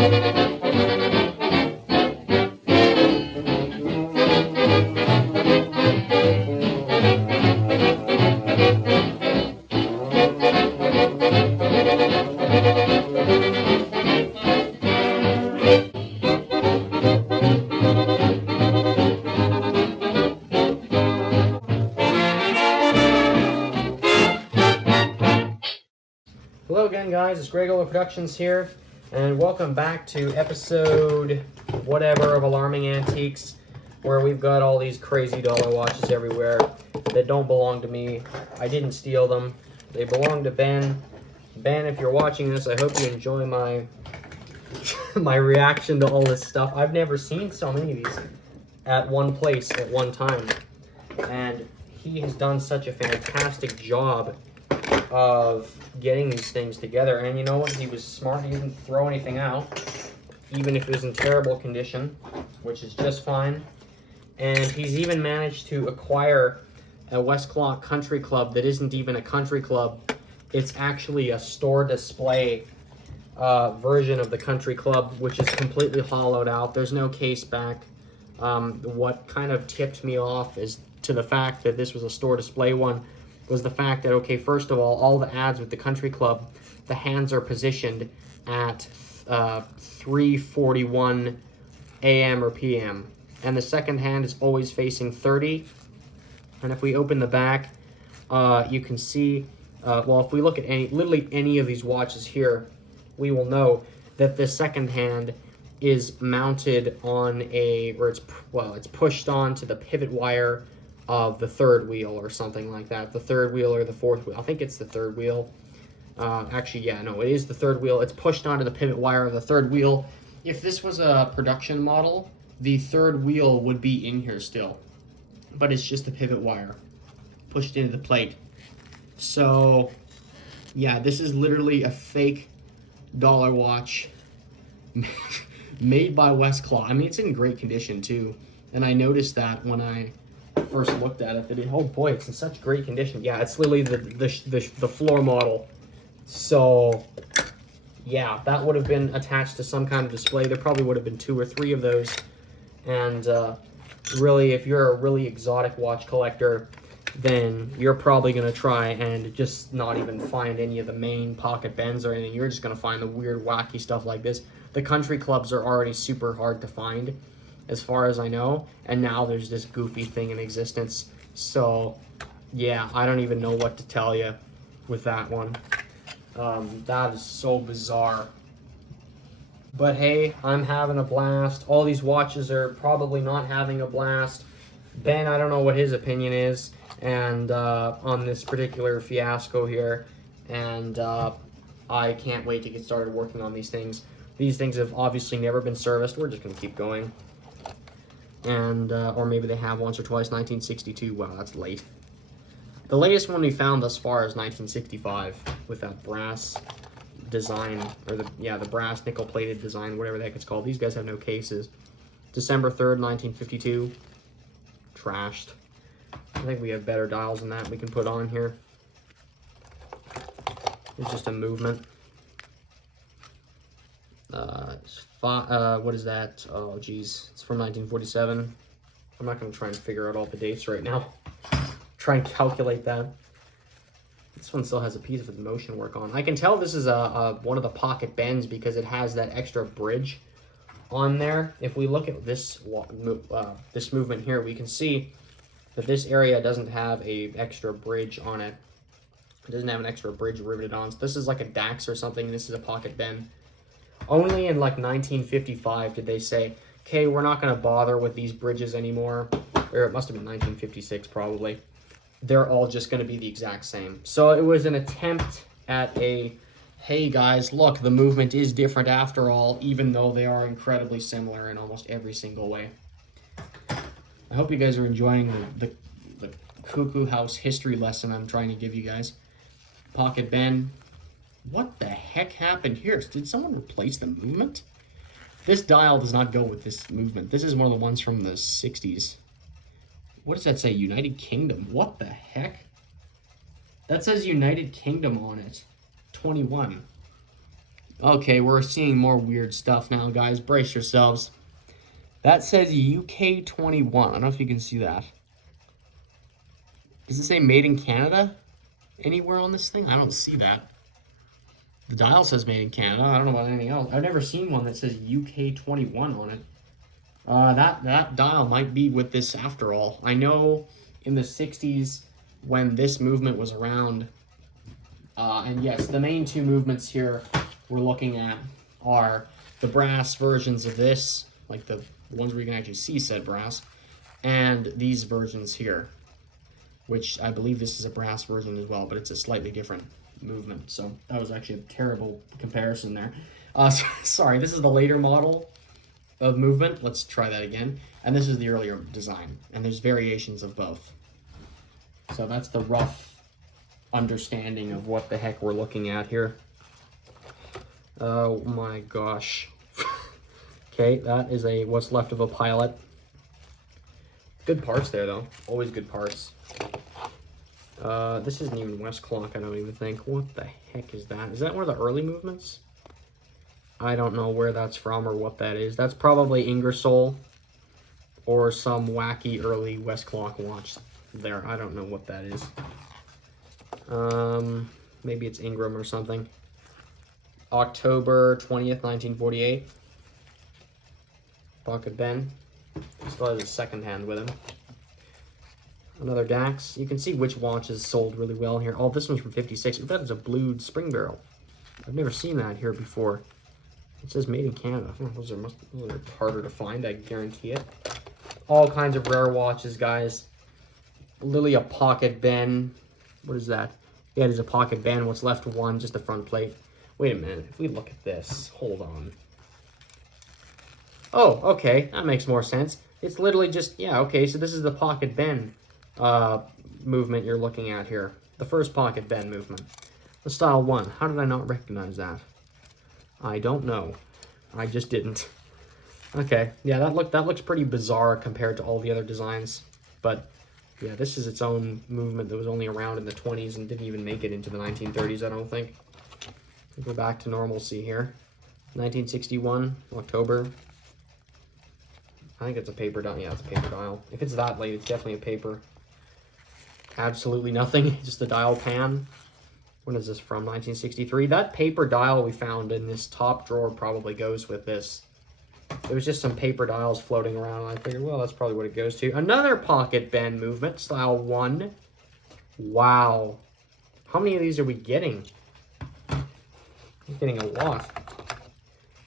Hello again, guys. It's Gregola Productions here, and welcome back to episode whatever of Alarming Antiques, where we've got all these crazy dollar watches everywhere that don't belong to me. I didn't steal them. They belong to Ben. Ben, if you're watching this, I hope you enjoy my my reaction to all this stuff. I've never seen so many of these at one place at one time, and he has done such a fantastic job of getting these things together. And you know what? He was smart. He didn't throw anything out, even if it was in terrible condition, which is just fine. And he's even managed to acquire a Westclox country club that isn't even a country club. It's actually a store display version of the country club, which is completely hollowed out. There's no case back. What kind of tipped me off is to the fact that this was a store display one was the fact that, okay, first of all the ads with the country club, the hands are positioned at 3:41 a.m. or p.m. and the second hand is always facing 30. And if we open the back, you can see, well, if we look at literally any of these watches here, we will know that the second hand is mounted on it's pushed onto the pivot wire of the third wheel or something like that. The third wheel or the fourth wheel. I think it's the third wheel. Actually, yeah, no, it is the third wheel. It's pushed onto the pivot wire of the third wheel. If this was a production model, the third wheel would be in here still. But it's just the pivot wire pushed into the plate. So, yeah, this is literally a fake dollar watch made by Westclox. I mean, it's in great condition too. And I noticed that when I first looked at it, that oh boy, it's in such great condition. Yeah, it's literally the floor model. So yeah, that would have been attached to some kind of display. There probably would have been 2 or 3 of those. And really, if you're a really exotic watch collector, then you're probably going to try and just not even find any of the main pocket bends or anything. You're just going to find the weird, wacky stuff like this. The country clubs are already super hard to find, as far as I know, and now there's this goofy thing in existence. So yeah, I don't even know what to tell you with that one. That is so bizarre. But hey, I'm having a blast. All these watches are probably not having a blast. Ben, I don't know what his opinion is and on this particular fiasco here, and I can't wait to get started working on these things. These things have obviously never been serviced. We're just going to keep going. And or maybe they have once or twice. 1962. Wow, that's late. The latest one we found thus far is 1965 with that brass design, or the brass nickel plated design, whatever the heck it's called. These guys have no cases. December 3rd, 1952. Trashed. I think we have better dials than that we can put on here. It's just a movement. What is that? Oh, geez. It's from 1947. I'm not going to try and figure out all the dates right now. Try and calculate that. This one still has a piece of its motion work on. I can tell this is one of the pocket bends because it has that extra bridge on there. If we look at this movement here, we can see that this area doesn't have a extra bridge on it. It doesn't have an extra bridge riveted on. So this is like a Dax or something. This is a pocket bend. Only in like 1955 did they say, okay, we're not going to bother with these bridges anymore. Or it must have been 1956 probably. They're all just going to be the exact same. So it was an attempt at a, hey guys, look, the movement is different after all, even though they are incredibly similar in almost every single way. I hope you guys are enjoying the Cuckoo House history lesson I'm trying to give you guys. Pocket bend. What the heck happened here? Did someone replace the movement? This dial does not go with this movement. This is one of the ones from the 60s. What does that say? United Kingdom. What the heck? That says United Kingdom on it. 21. Okay, we're seeing more weird stuff now, guys. Brace yourselves. That says UK 21. I don't know if you can see that. Does it say made in Canada anywhere on this thing? I don't see that. The dial says made in Canada. I don't know about anything else. I've never seen one that says UK 21 on it. That dial might be with this after all. I know in the 60s when this movement was around, and yes, the main two movements here we're looking at are the brass versions of this, like the ones where you can actually see said brass, and these versions here, which I believe this is a brass version as well, but it's a slightly different movement. So that was actually a terrible comparison there. Sorry, this is the later model of movement. Let's try that again. And this is the earlier design, and there's variations of both. So that's the rough understanding of what the heck we're looking at here. Oh my gosh. Okay, that is a what's left of a pilot. Good parts there though, always good parts. This isn't even Westclox, I don't even think. What the heck is that? Is that one of the early movements? I don't know where that's from or what that is. That's probably Ingersoll or some wacky early Westclox watch there. I don't know what that is. Maybe it's Ingram or something. October 20th, 1948. Pocket Ben. Still has his second hand with him. Another Dax. You can see which watches sold really well here. Oh, this one's from 56. That is a blued spring barrel. I've never seen that here before. It says made in Canada. Those are harder to find, I guarantee it. All kinds of rare watches, guys. Literally a pocket Ben. What is that? Yeah, it is a pocket Ben. What's left one, just the front plate. Wait a minute. If we look at this, hold on. Oh, okay. That makes more sense. It's literally just, yeah, okay. So this is the pocket Ben movement you're looking at here. The first pocket Ben movement. The style 1. How did I not recognize that? I don't know. I just didn't. Okay, yeah, that looks pretty bizarre compared to all the other designs. But yeah, this is its own movement that was only around in the 20s and didn't even make it into the 1930s, I don't think. We'll go back to normalcy here. 1961, October. I think it's a paper dial. Yeah, it's a paper dial. If it's that late, it's definitely a paper. Absolutely nothing, just a dial pan. When is this from? 1963. That paper dial we found in this top drawer probably goes with this. There was just some paper dials floating around, and I figured, well, that's probably what it goes to. Another pocket Ben movement, style 1. Wow. How many of these are we getting? We're getting a lot.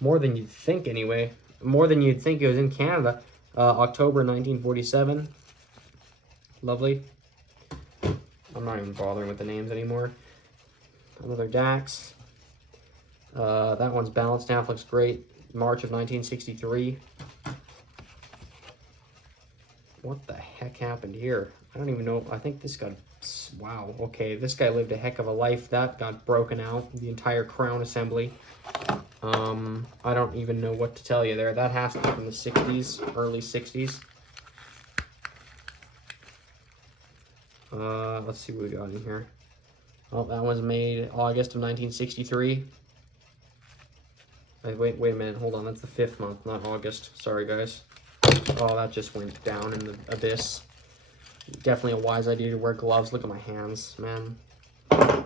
More than you'd think, anyway. More than you'd think it was in Canada. October 1947. Lovely. I'm not even bothering with the names anymore. Another Dax. That one's balanced now, looks great. March of 1963. What the heck happened here? I don't even know. I think this got... Wow, okay. This guy lived a heck of a life. That got broken out. The entire crown assembly. I don't even know what to tell you there. That has to be from the 60s, early 60s. Let's see what we got in here. Oh, that one's made August of 1963. Wait a minute. Hold on. That's the 5th month, not August. Sorry, guys. Oh, that just went down in the abyss. Definitely a wise idea to wear gloves. Look at my hands, man. Boy,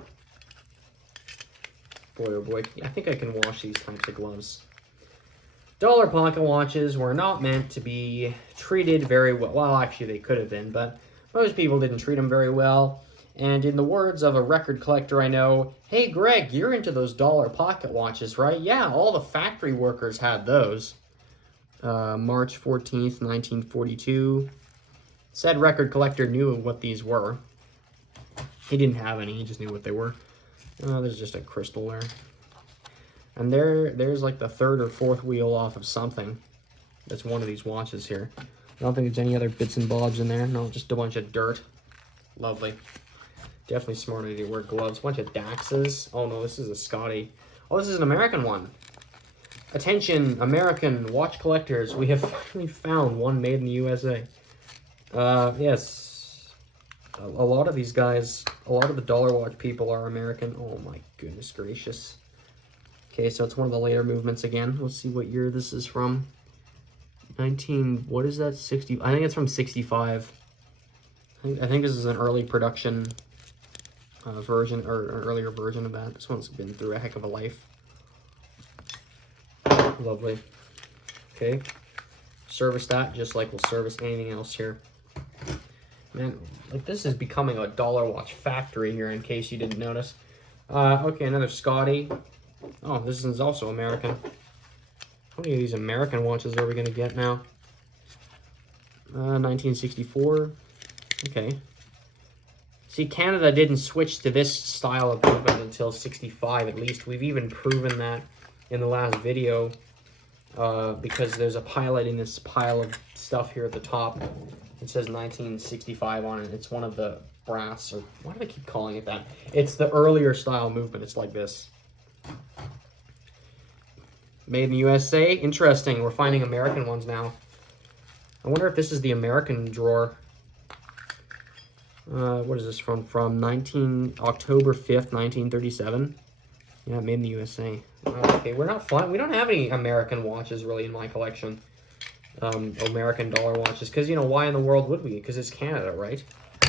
oh boy. I think I can wash these types of gloves. Dollar pocket watches were not meant to be treated very well. Well, actually, they could have been, but most people didn't treat them very well. And in the words of a record collector I know, hey, Greg, you're into those dollar pocket watches, right? Yeah, all the factory workers had those. March 14th, 1942. Said record collector knew what these were. He didn't have any, he just knew what they were. There's just a crystal there. And there's like the 3rd or 4th wheel off of something. That's one of these watches here. I don't think there's any other bits and bobs in there. No, just a bunch of dirt. Lovely. Definitely smart idea to wear gloves. A bunch of Daxes. Oh no, this is a Scotty. Oh, this is an American one. Attention, American watch collectors. We have finally found one made in the USA. Yes. A lot of these guys, a lot of the dollar watch people are American. Oh my goodness gracious. Okay, so it's one of the later movements again. Let's see what year this is from. 19, what is that? 60, I think it's from 65. I think this is an early production version, or an earlier version of that. This one's been through a heck of a life. Lovely. Okay. Service that just like we'll service anything else here. Man, like this is becoming a dollar watch factory here in case you didn't notice. Okay, another Scotty. Oh, this is also American. How many of these American watches are we going to get now? 1964. Okay. See, Canada didn't switch to this style of movement until 65 at least. We've even proven that in the last video because there's a pilot in this pile of stuff here at the top. It says 1965 on it. It's one of the brass, or why do I keep calling it that? It's the earlier style movement. It's like this. Made in the USA. Interesting. We're finding American ones now. I wonder if this is the American drawer. What is this from? From October 5th, 1937. Yeah, made in the USA. Okay, we're not flying. We don't have any American watches really in my collection. American dollar watches. Because, you know, why in the world would we? Because it's Canada, right?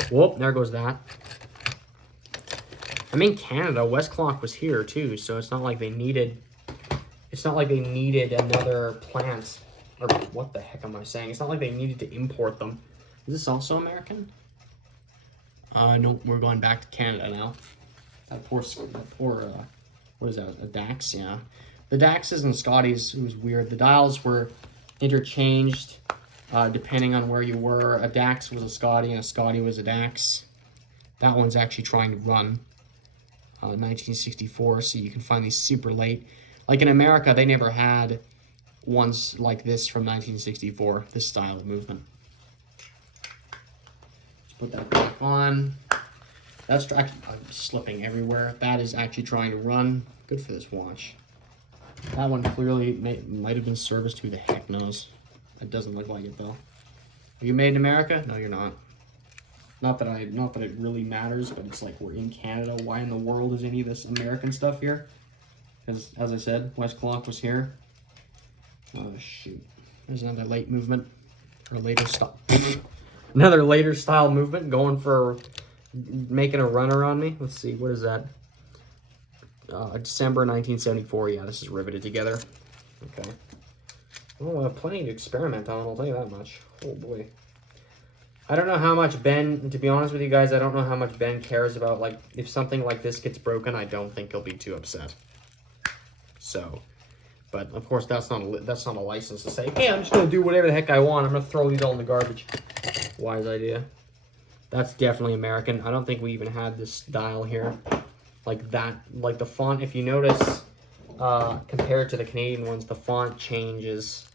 Whoop, there goes that. I mean, Canada, Westclox was here too, so it's not like they needed... It's not like they needed another plant. Or what the heck am I saying? It's not like they needed to import them. Is this also American? No, we're going back to Canada now. That poor what is that? A Dax? Yeah. The Daxes and Scotties, it was weird. The dials were interchanged depending on where you were. A Dax was a Scotty and a Scotty was a Dax. That one's actually trying to run 1964, so you can find these super late. Like in America, they never had ones like this from 1964, this style of movement. Let's put that back on. That's actually, I'm slipping everywhere. That is actually trying to run. Good for this watch. That one clearly might have been serviced. Who the heck knows? It doesn't look like it though. Are you made in America? No, you're not. Not that it really matters, but it's like we're in Canada. Why in the world is any of this American stuff here? Because, as I said, Westclox was here. Oh, shoot. There's another late movement. Or later style. Another later style movement going for making a runner on me. Let's see. What is that? December 1974. Yeah, this is riveted together. Okay. Well, plenty to experiment on, I'll tell you that much. Oh, boy. I don't know how much Ben, to be honest with you guys, I don't know how much Ben cares about, like, if something like this gets broken, I don't think he'll be too upset. So, but of course that's not a license to say, hey, I'm just gonna do whatever the heck I want. I'm gonna throw these all in the garbage. Wise idea. That's definitely American. I don't think we even had this dial here, like that. Like the font, if you notice, compared to the Canadian ones, the font changes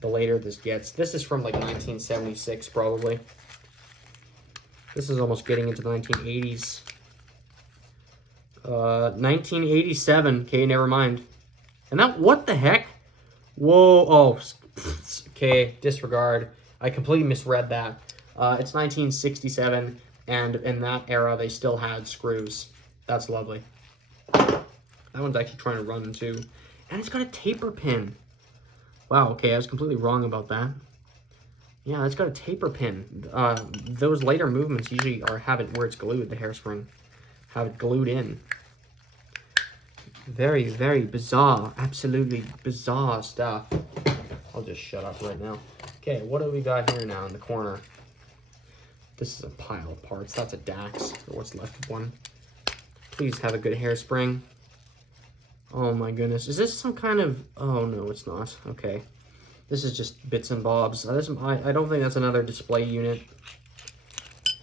the later this gets. This is from like 1976 probably. This is almost getting into the 1980s. 1987. Okay, never mind. And that, what the heck? Whoa, oh, okay, disregard. I completely misread that. It's 1967, and in that era, they still had screws. That's lovely. That one's actually trying to run, too. And it's got a taper pin. Wow, okay, I was completely wrong about that. Yeah, it's got a taper pin. Those later movements usually have it where it's glued, the hairspring. Have it glued in. Very, very bizarre. Absolutely bizarre stuff. I'll just shut up right now. Okay, what do we got here now in the corner? This is a pile of parts. That's a Dax, or what's left of one. Please have a good hairspring. Oh my goodness. Is this some kind of... Oh, no, it's not. Okay. This is just bits and bobs. I don't think that's another display unit.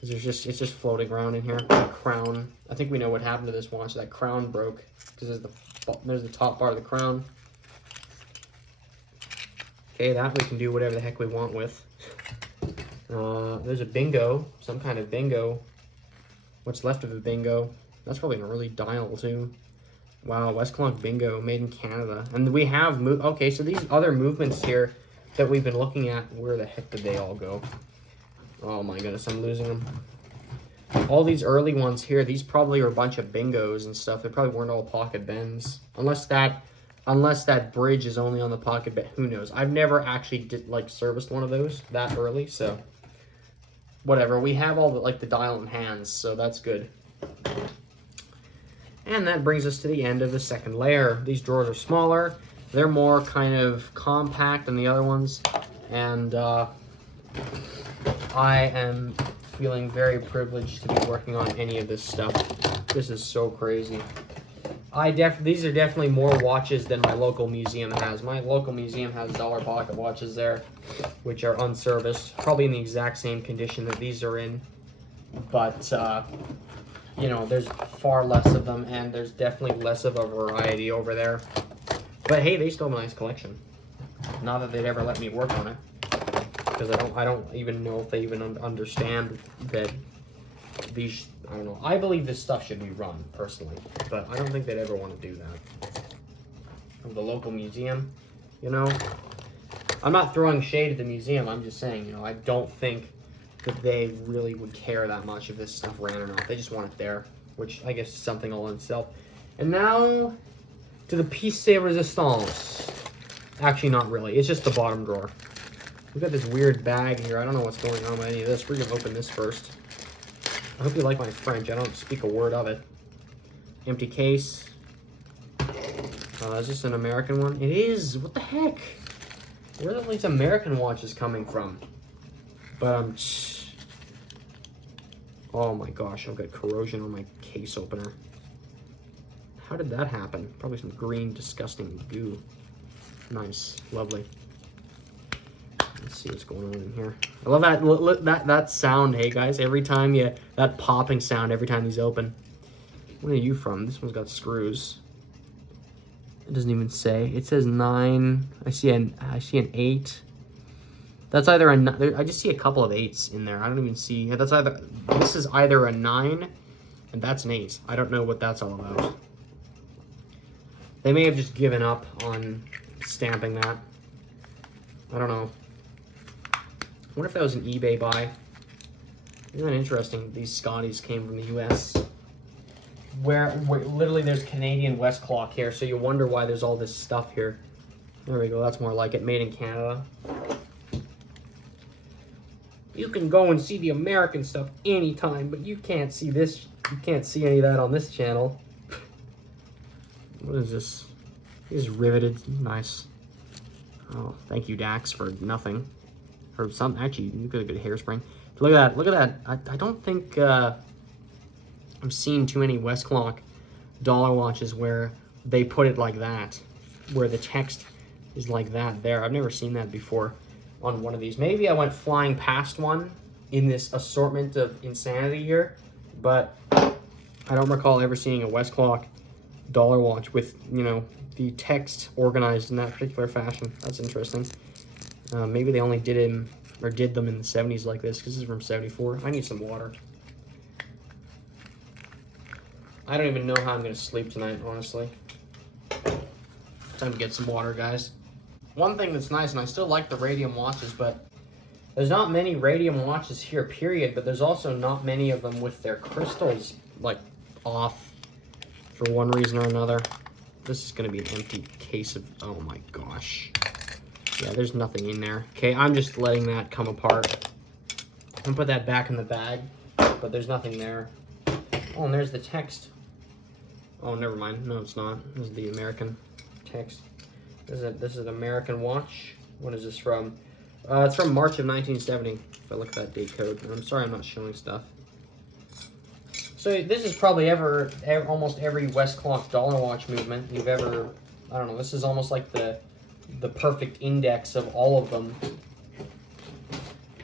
It's just floating around in here. The crown. I think we know what happened to this watch. That crown broke. Because there's the top part of the crown. Okay, that we can do whatever the heck we want with. There's a bingo. Some kind of bingo. What's left of a bingo. That's probably an early dial, too. Wow, Westclox bingo, made in Canada. And we have... Okay, so these other movements here that we've been looking at, where the heck did they all go? Oh my goodness, I'm losing them. All these early ones here, these probably are a bunch of bingos and stuff. They probably weren't all pocket bends. Unless that bridge is only on the pocket bend. Who knows? I've never actually serviced one of those that early, so whatever. We have all the dial and hands, so that's good. And that brings us to the end of the second layer. These drawers are smaller. They're more kind of compact than the other ones. And I am feeling very privileged to be working on any of this stuff. This is so crazy. These are definitely more watches than my local museum has. My local museum has dollar pocket watches there, which are unserviced, probably in the exact same condition that these are in. But, you know, there's far less of them, and there's definitely less of a variety over there. But hey, they still have a nice collection. Not that they'd ever let me work on it, because I don't even know if they even understand that these. I don't know. I believe this stuff should be run personally, but I don't think they'd ever want to do that. From the local museum, you know, I'm not throwing shade at the museum. I'm just saying, you know, I don't think that they really would care that much if this stuff ran or not. They just want it there, which I guess is something all in itself. And now to the piece de resistance. Actually, not really. It's just the bottom drawer. We've got this weird bag here. I don't know what's going on with any of this. We're going to open this first. I hope you like my French. I don't speak a word of it. Empty case. Is this an American one? It is! What the heck? Where are these American watches coming from? But oh my gosh, I've got corrosion on my case opener. How did that happen? Probably some green, disgusting goo. Nice, lovely. Let's see what's going on in here. I love that sound, hey guys. Every time that popping sound every time these open. Where are you from? This one's got screws. It doesn't even say. It says 9. I see an 8. That's either I just see a couple of 8s in there. I don't even see. This is either a 9, and that's an 8. I don't know what that's all about. They may have just given up on stamping that. I don't know. I wonder if that was an eBay buy. Isn't that interesting? These Scotties came from the US. Where literally there's Canadian Westclox here, so you wonder why there's all this stuff here. There we go, that's more like it. Made in Canada. You can go and see the American stuff anytime, but you can't see this. You can't see any of that on this channel. What is this? It is riveted. Nice. Oh, thank you, Dax, for nothing. Or some, actually, you got a good hairspring. Look at that. Look at that. I don't think I'm seeing too many Westclox dollar watches where they put it like that, where the text is like that there. I've never seen that before on one of these. Maybe I went flying past one in this assortment of insanity here, but I don't recall ever seeing a Westclox dollar watch with, you know, the text organized in that particular fashion. That's interesting. Maybe they only did them in the 70s like this, because this is from 74. I need some water. I don't even know how I'm going to sleep tonight, honestly. Time to get some water, guys. One thing that's nice, and I still like the radium watches, but there's not many radium watches here, period, but there's also not many of them with their crystals, like, off for one reason or another. This is going to be an empty case of, oh my gosh. Yeah, there's nothing in there. Okay, I'm just letting that come apart. I'm gonna put that back in the bag, but there's nothing there. Oh, and there's the text. Oh, never mind. No, it's not. This is the American text. This is an American watch. What is this from? It's from March of 1970. If I look at that date code. And I'm sorry I'm not showing stuff. So this is probably almost every Westclox dollar watch movement you've ever. I don't know. This is almost like the perfect index of all of them.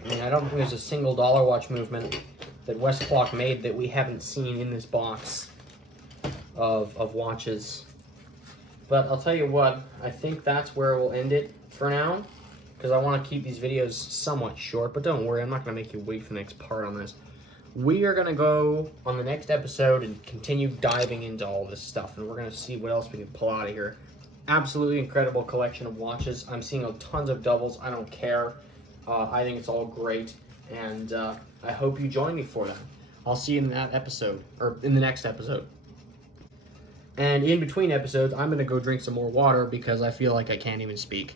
I mean, I don't think there's a single dollar watch movement that Westclox made that we haven't seen in this box of watches. But I'll tell you what, I think that's where we'll end it for now, because I want to keep these videos somewhat short, but don't worry, I'm not going to make you wait for the next part on this. We are going to go on the next episode and continue diving into all this stuff, and we're going to see what else we can pull out of here. Absolutely incredible collection of watches. I'm seeing tons of doubles. I don't care. I think it's all great, and I hope you join me for that. I'll see you in that episode, or in the next episode. And in between episodes, I'm going to go drink some more water because I feel like I can't even speak.